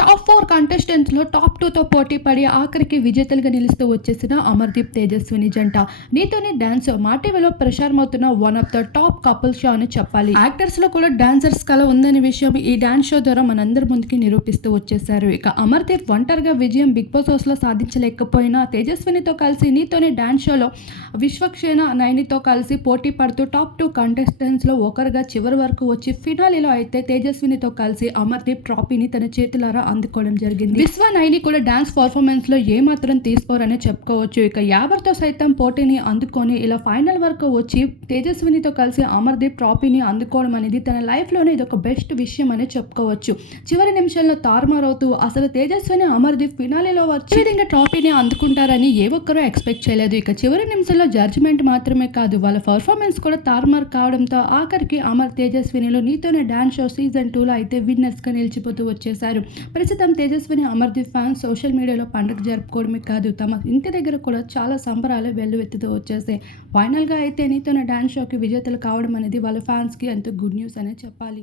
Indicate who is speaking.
Speaker 1: Top four కంటెస్టెంట్స్లో top టూతో పోటీ పడి ఆఖరికి విజేతలుగా నిలుస్తూ వచ్చేసిన అమర్దీప్ తేజస్విని జంట. నీతోనే డాన్స్ మాటీవీలో ప్రసారమవుతున్న one of the top couple show అని చెప్పాలి. యాక్టర్స్లో కూడా డాన్సర్స్ కళ ఉందనే విషయం ఈ డాన్స్ షో ద్వారా మనందరి ముందుకి నిరూపిస్తూ వచ్చేసారు ఇక అమర్దీప్ ఒంటరిగా విజయం బిగ్ బాస్ హౌస్లో సాధించలేకపోయినా తేజస్వినితో కలిసి నీతోనే డాన్స్ షోలో విశ్వక్షేణ నైనితో కలిసి పోటీ పడుతూ టాప్ టూ కంటెస్టెంట్స్లో ఒకరుగా చివరి వరకు వచ్చి ఫినాలిలో అయితే తేజస్వినితో కలిసి అమర్దీప్ ట్రాఫీని తన చేతులారా అందుకోవడం జరిగింది. విశ్వ నైని కూడా డాన్స్ పర్ఫార్మెన్స్లో ఏమాత్రం తీసుకోరనే చెప్పుకోవచ్చు. ఇక యావర్తో సైతం పోటీని అందుకొని ఇలా ఫైనల్ వరకు వచ్చి తేజస్వినితో కలిసి అమర్దీప్ ట్రాఫీని అందుకోవడం అనేది తన లైఫ్లోనే ఇది ఒక బెస్ట్ విషయం అని చెప్పుకోవచ్చు. చివరి నిమిషంలో తారుమారవుతూ అసలు తేజస్విని అమర్దీప్ ఫినాలేలో వచ్చి విధంగా ట్రాఫీని అందుకుంటారని ఏ ఒక్కరూ ఎక్స్పెక్ట్ చేయలేదు. ఇక చివరి నిమిషంలో జడ్జిమెంట్ మాత్రమే కాదు వాళ్ళ పర్ఫార్మెన్స్ కూడా తారుమారు కావడంతో ఆఖరికి అమర్ తేజస్వినిలో నీతోనే డాన్స్ షో సీజన్ టూలో అయితే విన్నర్స్గా నిలిచిపోతూ వచ్చేసారు ప్రస్తుతం తేజస్విని అమర్దీప్ ఫ్యాన్స్ సోషల్ మీడియాలో పండుగ జరుపుకోవడమే కాదు తమ ఇంటి దగ్గర కూడా చాలా సంబరాలు వెల్లువెత్తుతూ వచ్చేసాయి. ఫైనల్గా అయితే నీతోనే డ్యాన్స్ షోకి విజేతలు కావడం అనేది వాళ్ళ ఫ్యాన్స్కి ఎంతో గుడ్ న్యూస్ అనే చెప్పాలి.